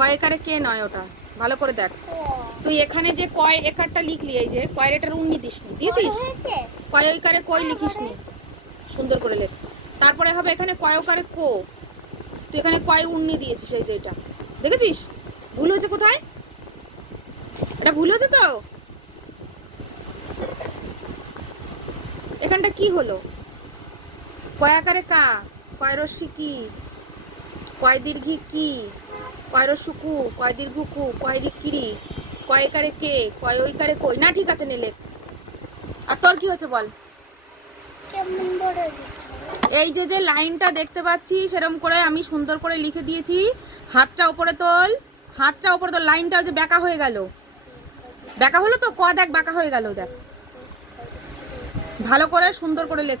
কয়েকারে কে? নয় ওটা? ভালো করে দেখ। তুই এখানে যে কয় একারটা লিখলি এই যে কয় এটার উন্নি দিসনি দিয়েছিস? হয়েছে? কয় ওইকারে কই লিখিসনি? সুন্দর করে লেখ। তারপরে হবে এখানে কয়কারে কো। তুই এখানে কয় উন্নি দিয়েছিস এই যে এটা। দেখেছিস? ভুল হয়েছে কোথায়? এটা ভুল হয়েছে তো? এখানটা কি হলো? কয় আকারে কা? কয় রশ্মি কি? কয় দীর্ঘি কি? কয় রসুকু কয় দীর্ঘ কু? কয় রিকিরি কয় একারে কে? কয় ওইকারে কই? না ঠিক আছে নে লেখ। আর তোর কি হচ্ছে বল? এই যে যে লাইনটা দেখতে পাচ্ছি সেরকম করে আমি সুন্দর করে লিখে দিয়েছি। হাতটা উপরে তোল। হাতটা উপরে তোল। লাইনটা ওই যে বেঁকা হয়ে গেল। বেঁকা হলো তো? ক দেখ বেঁকা হয়ে গেল দেখ। ভালো করে সুন্দর করে লেখ